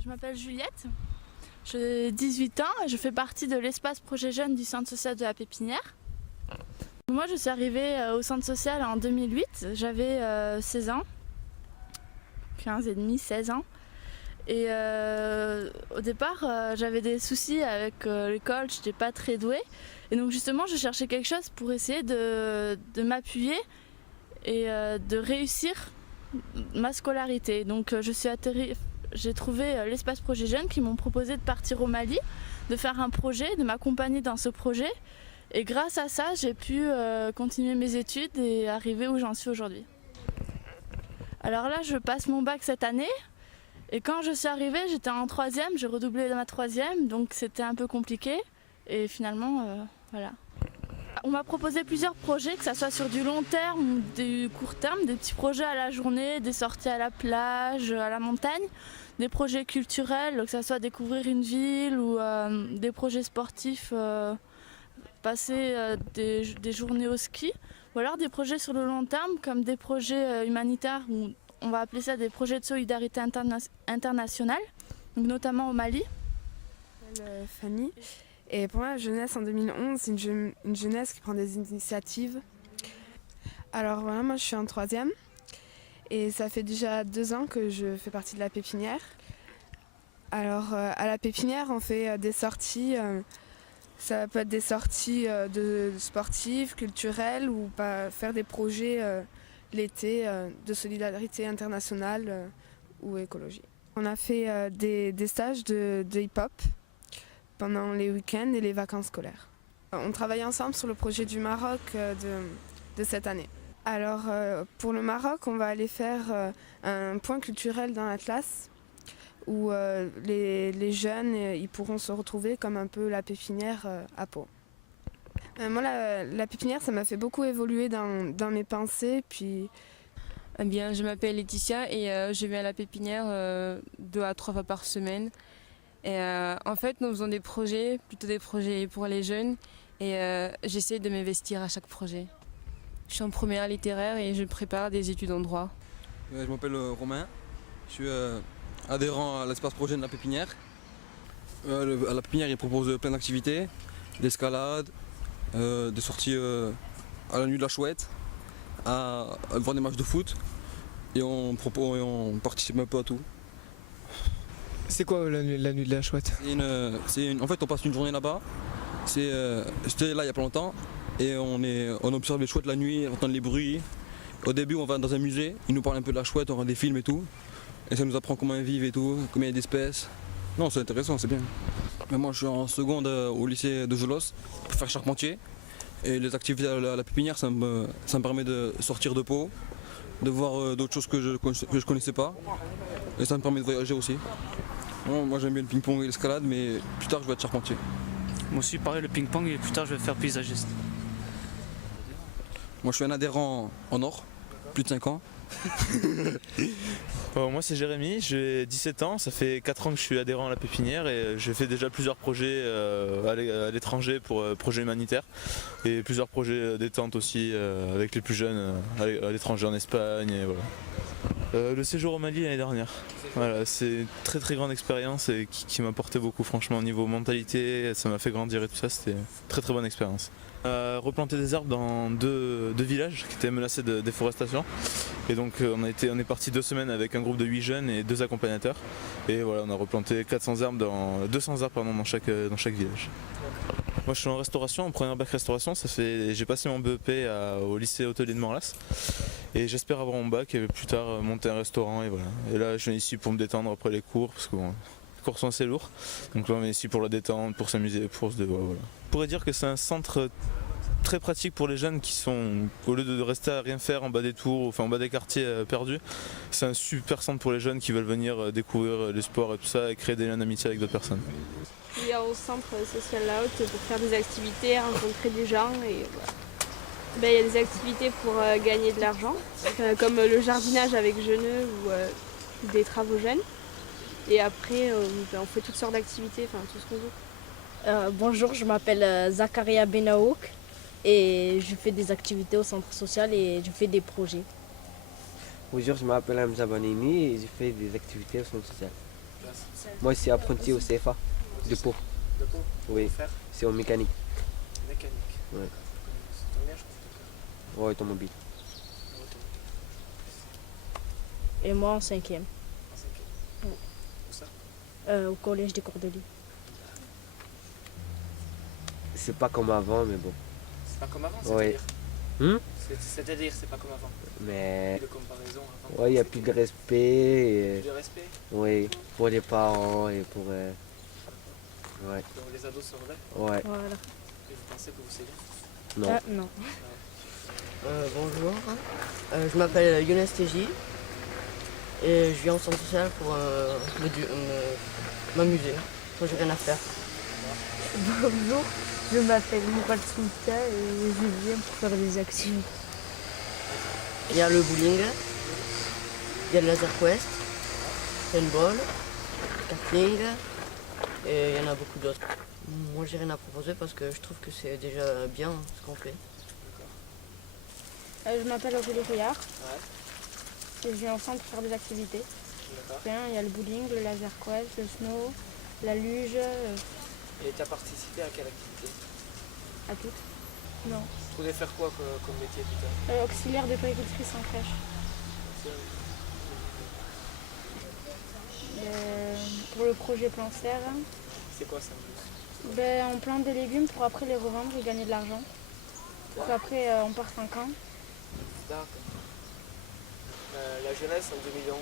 Je m'appelle Juliette, j'ai 18 ans et je fais partie de l'espace projet jeune du centre social de la Pépinière. Moi je suis arrivée au centre social en 2008, j'avais 16 ans, 15 et demi, 16 ans. Et au départ j'avais des soucis avec l'école, je n'étais pas très douée. Et donc justement je cherchais quelque chose pour essayer de m'appuyer et de réussir ma scolarité. Donc j'ai trouvé l'espace projet jeune qui m'ont proposé de partir au Mali, de faire un projet, de m'accompagner dans ce projet. Et grâce à ça, j'ai pu continuer mes études et arriver où j'en suis aujourd'hui. Alors là, je passe mon bac cette année. Et quand je suis arrivée, j'étais en troisième, j'ai redoublé ma troisième, donc c'était un peu compliqué. Et finalement, voilà. On m'a proposé plusieurs projets, que ce soit sur du long terme ou du court terme, des petits projets à la journée, des sorties à la plage, à la montagne, des projets culturels, que ce soit découvrir une ville ou des projets sportifs, passer des journées au ski, ou alors des projets sur le long terme comme des projets humanitaires, ou on va appeler ça des projets de solidarité internationale, donc notamment au Mali. Je m'appelle Fanny. Et pour moi, la jeunesse en 2011, c'est une jeunesse qui prend des initiatives. Alors voilà, moi je suis en troisième et ça fait déjà 2 ans que je fais partie de la pépinière. Alors à la pépinière, on fait des sorties, ça peut être des sorties de sportives, culturelles ou faire des projets l'été de solidarité internationale ou écologie. On a fait des stages de hip-hop pendant les week-ends et les vacances scolaires. On travaille ensemble sur le projet du Maroc de cette année. Alors pour le Maroc, on va aller faire un point culturel dans la classe où les jeunes ils pourront se retrouver comme un peu la pépinière à Pau. Moi la pépinière ça m'a fait beaucoup évoluer dans mes pensées. Puis... Eh bien, je m'appelle Laetitia et je viens à la pépinière 2 à 3 fois par semaine. Et en fait, nous faisons des projets, plutôt des projets pour les jeunes, et j'essaie de m'investir à chaque projet. Je suis en première littéraire et je prépare des études en droit. Je m'appelle Romain, je suis adhérent à l'espace projet de la Pépinière. À la Pépinière, il propose plein d'activités, d'escalade, des sorties à la nuit de la Chouette, à voir des matchs de foot, et on participe un peu à tout. C'est quoi la nuit de la Chouette? En fait, on passe une journée là-bas. J'étais là il y a pas longtemps et on observe les chouettes la nuit, on entend les bruits. Au début, on va dans un musée, ils nous parlent un peu de la chouette, on regarde des films et tout. Et ça nous apprend comment elles vivent et tout, combien il y a d'espèces. Non, c'est intéressant, c'est bien. Mais moi, je suis en seconde au lycée de Gelos pour faire charpentier. Et les activités à la pépinière, ça me permet de sortir de Pau, de voir d'autres choses que je connaissais pas. Et ça me permet de voyager aussi. Bon, moi j'aime bien le ping-pong et l'escalade, mais plus tard je vais être charpentier. Moi aussi pareil, le ping-pong, et plus tard je vais faire paysagiste. Moi je suis un adhérent en or, plus de 5 ans. Moi c'est Jérémy, j'ai 17 ans, ça fait 4 ans que je suis adhérent à la pépinière et j'ai fait déjà plusieurs projets à l'étranger pour projets humanitaires et plusieurs projets détente aussi avec les plus jeunes à l'étranger en Espagne et voilà. Le séjour au Mali l'année dernière. Voilà, c'est une très très grande expérience et qui m'a apporté beaucoup franchement au niveau mentalité, ça m'a fait grandir et tout ça, c'était une très très bonne expérience. Replanter des arbres dans deux villages qui étaient menacés de déforestation. Et donc on est parti 2 semaines avec un groupe de 8 jeunes et 2 accompagnateurs. Et voilà, on a replanté 200 arbres dans chaque village. Moi je suis en restauration, en première bac restauration, j'ai passé mon BEP au lycée hôtelier de Morlas. Et j'espère avoir mon bac et plus tard monter un restaurant et voilà. Et là je viens ici pour me détendre après les cours parce que bon, les cours sont assez lourds. Donc là on est ici pour la détente, pour s'amuser, voilà. Je pourrais dire que c'est un centre très pratique pour les jeunes qui sont, au lieu de rester à rien faire en bas des tours, enfin en bas des quartiers perdus, c'est un super centre pour les jeunes qui veulent venir découvrir les sports et tout ça et créer des liens d'amitié avec d'autres personnes. Je viens au centre social La Haute pour faire des activités, rencontrer des gens et voilà. Il y a des activités pour gagner de l'argent, comme le jardinage avec Jeuneux ou des travaux jeunes. Et après, on fait toutes sortes d'activités, tout ce qu'on veut. Bonjour, je m'appelle Zakaria Benaouk et je fais des activités au centre social et je fais des projets. Bonjour, je m'appelle Hamza Banini et je fais des activités au centre social. classe? Moi, c'est apprenti au CFA de Pau. De Pau? Oui, Faire c'est en mécanique. mécanique. Ouais. C'est ton lien, je crois. Ouais, automobile. Et moi en 5e, En 5e. Ouais. Où ça? au collège des Cordeliers. C'est pas comme avant, mais bon. C'est pas comme avant, Ouais. c'est-à-dire? Hmm? C'est-à-dire, c'est pas comme avant. Mais De comparaison avant. ouais, il n'y a plus de respect. Plus de respect. Oui, pour les parents et pour. Ouais. Donc les ados sont vrais. Ouais. Voilà. Et vous pensez que vous savez? Non. Ah, non. Bonjour, je m'appelle Younes Teji et je viens au centre social pour m'amuser, quand j'ai rien à faire. Bonjour, je m'appelle Mourad Souta et je viens pour faire des activités. Il y a le bowling, il y a le laser quest, paintball, karting et il y en a beaucoup d'autres. Moi j'ai rien à proposer parce que je trouve que c'est déjà bien ce qu'on fait. Je m'appelle Aurélie Rouillard Ouais. et je viens au centre faire des activités. D'accord. Il y a le bowling, le laser quest, le snow, la luge, Et tu as participé à quelle activité? à toutes. Non. Tu voulais faire quoi comme métier plus tard? Auxiliaire de péricultrice en crèche. Pour le projet Plan Serre, C'est quoi ça? on plante des légumes pour après les revendre et gagner de l'argent. Pour qu'après on parte en camp. D'accord. La jeunesse en 2011,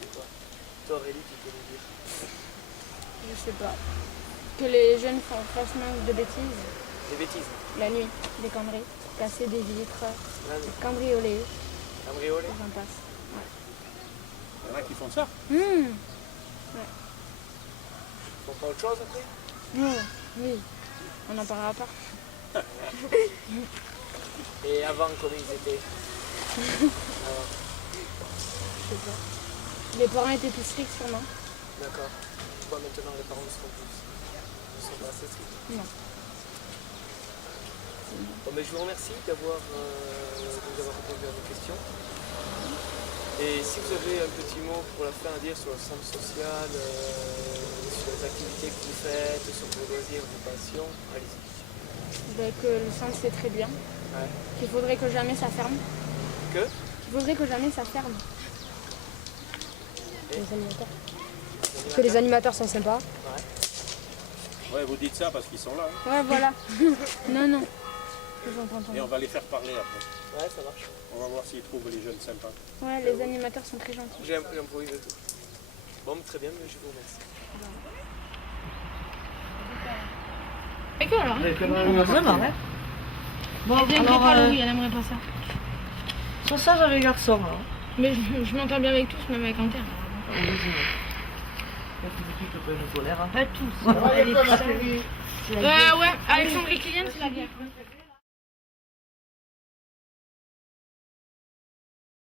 c'est quoi? Toi Aurélie, tu peux nous dire? Je sais pas. Que les jeunes fassent moins de bêtises. Des bêtises. La nuit, des conneries. Casser des vitres, La nuit. cambrioler, Cambrioler. et j'en passe. Il y en a qui font ça. Mmh. Ils font pas autre chose après? Non, oui. On en parlera pas. Et avant, comment ils étaient? Avant. Je sais pas. Les parents étaient plus stricts sûrement. D'accord. Pourquoi maintenant les parents ne sont pas assez stricts? Non. Bon, mais je vous remercie d'avoir répondu à nos questions. Et si vous avez un petit mot pour la fin à dire sur le centre social, sur les activités que vous faites, sur vos loisirs, vos passions, allez-y. Que le centre c'est très bien. Ouais. Qu'il faudrait que jamais ça ferme. Que? Qu'il faudrait que jamais ça ferme. Les animateurs. Que les animateurs sont sympas. Ouais, vous dites ça parce qu'ils sont là. Hein. Ouais, voilà. Non. Ils ont pas entendu. Et on va les faire parler après. Ouais, ça marche. On va voir s'ils trouvent les jeunes sympas. Ouais, les animateurs sont très gentils. J'improvise tout. Bon, très bien, mais je vous remercie. Et quoi alors? Ça va, ouais. Bon, Elle vient alors, pas Louis, elle aimerait pas ça. sur ça, j'avais les garçons. Hein. Mais je m'entends bien avec tous, même avec Anter. Pas tous. Ouais, Alexandre et Kylian, c'est la guerre.